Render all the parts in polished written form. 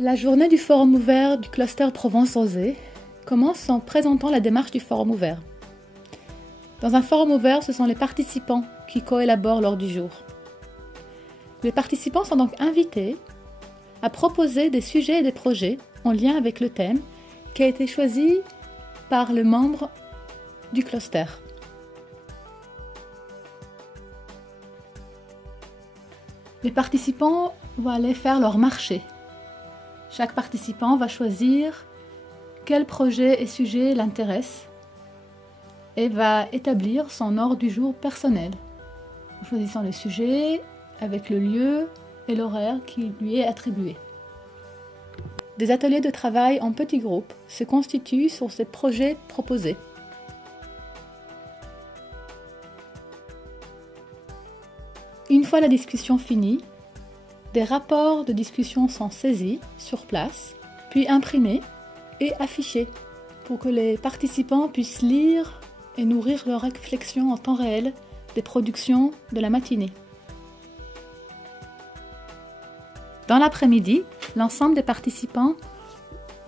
La journée du Forum ouvert du cluster Provence-Rosé commence en présentant la démarche du Forum ouvert. Dans un Forum ouvert, ce sont les participants qui coélaborent l'ordre du jour. Les participants sont donc invités à proposer des sujets et des projets en lien avec le thème qui a été choisi par les membres du cluster. Les participants vont aller faire leur marché. Chaque participant va choisir quel projet et sujet l'intéresse et va établir son ordre du jour personnel, en choisissant le sujet avec le lieu et l'horaire qui lui est attribué. Des ateliers de travail en petits groupes se constituent sur ces projets proposés. Une fois la discussion finie, des rapports de discussion sont saisis sur place, puis imprimés et affichés pour que les participants puissent lire et nourrir leurs réflexions en temps réel des productions de la matinée. Dans l'après-midi, l'ensemble des participants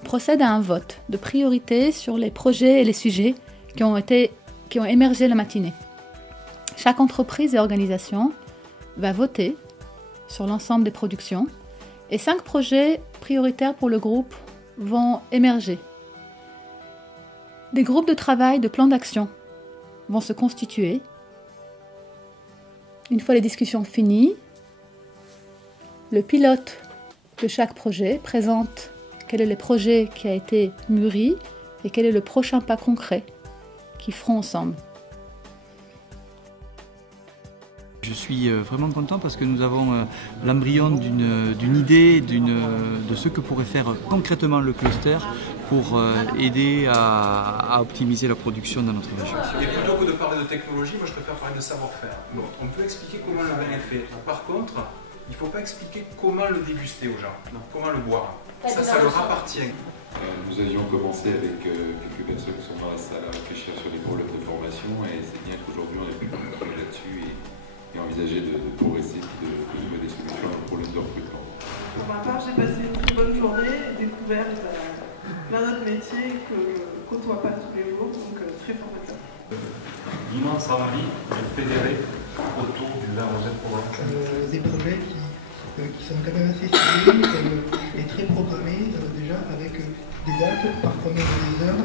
procède à un vote de priorité sur les projets et les sujets qui ont émergé la matinée. Chaque entreprise et organisation va voter sur l'ensemble des productions et 5 projets prioritaires pour le groupe vont émerger. Des groupes de travail, de plans d'action vont se constituer. Une fois les discussions finies, le pilote de chaque projet présente quel est le projet qui a été mûri et quel est le prochain pas concret qu'ils feront ensemble. Je suis vraiment content parce que nous avons l'embryon d'une idée de ce que pourrait faire concrètement le cluster pour aider à optimiser la production dans notre région. Et plutôt que de parler de technologie, moi je préfère parler de savoir-faire. On peut expliquer comment le vin est fait. Par contre, il ne faut pas expliquer comment le déguster aux gens, comment le boire. Ça leur appartient. Nous avions commencé avec quelques personnes qui sont dans la salle à réfléchir sur les problèmes de formation et c'est bien qu'aujourd'hui on ait pu continuer là-dessus et envisager de progresser et de trouver des solutions aux problèmes de recrutement. Pour ma part, j'ai passé une très bonne journée et découvert plein d'autres métiers que je ne côtoie pas tous les jours, donc très formateur. L'immense envie de fédérer autour du vin rosé de Provence. Des projets qui sont quand même assez ciblés et très programmés déjà avec des dates, parfois même des heures,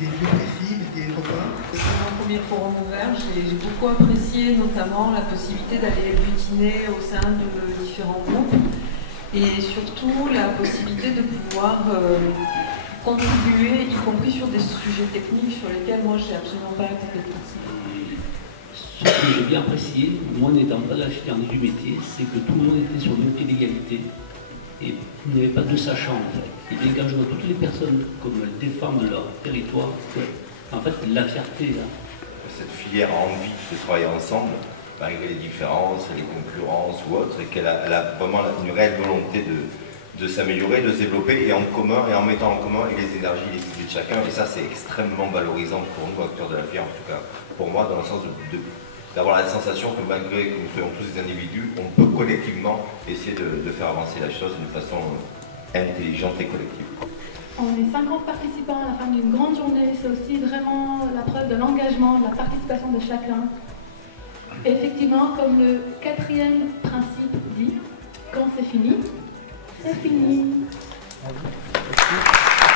des lieux précis, des repas. Pour mon premier forum ouvert, j'ai beaucoup apprécié notamment la possibilité d'aller butiner au sein de différents groupes et surtout la possibilité de pouvoir contribuer, y compris sur des sujets techniques sur lesquels moi je n'ai absolument pas la compétence. Ce que j'ai bien apprécié, moi n'étant pas l'architecte du métier, c'est que tout le monde était sur le même pied d'égalité. Et il n'y avait pas de sachant en fait. Et bien quand je vois toutes les personnes comme elles défendent leur territoire, en fait la fierté là. Cette filière a envie de travailler ensemble, malgré les différences, les concurrences ou autres, et qu'elle a vraiment une réelle volonté de s'améliorer, de se développer et en commun, et en mettant en commun les énergies, les idées de chacun. Et ça c'est extrêmement valorisant pour nous, acteurs de la filière, en tout cas pour moi, dans le sens d'avoir la sensation que malgré que nous soyons tous des individus, on peut collectivement essayer de faire avancer la chose d'une façon intelligente et collective. On est 50 participants à la fin d'une grande journée, c'est aussi vraiment la preuve de l'engagement, de la participation de chacun. Et effectivement, comme le 4e principe dit, quand c'est fini, c'est fini. Merci.